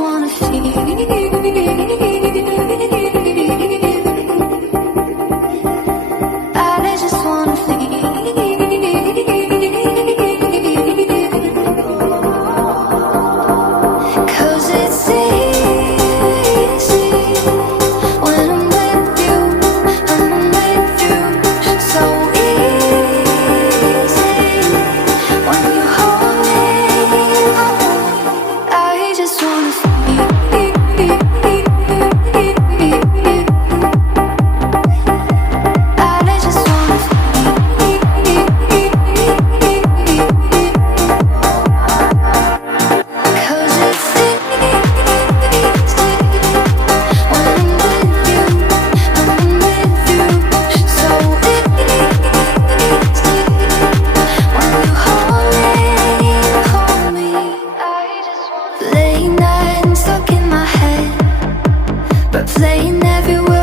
wanna I just wanna it's easy when I'm with you, so easy when you hold me. I just wanna late night and stuck in my head, but playing everywhere.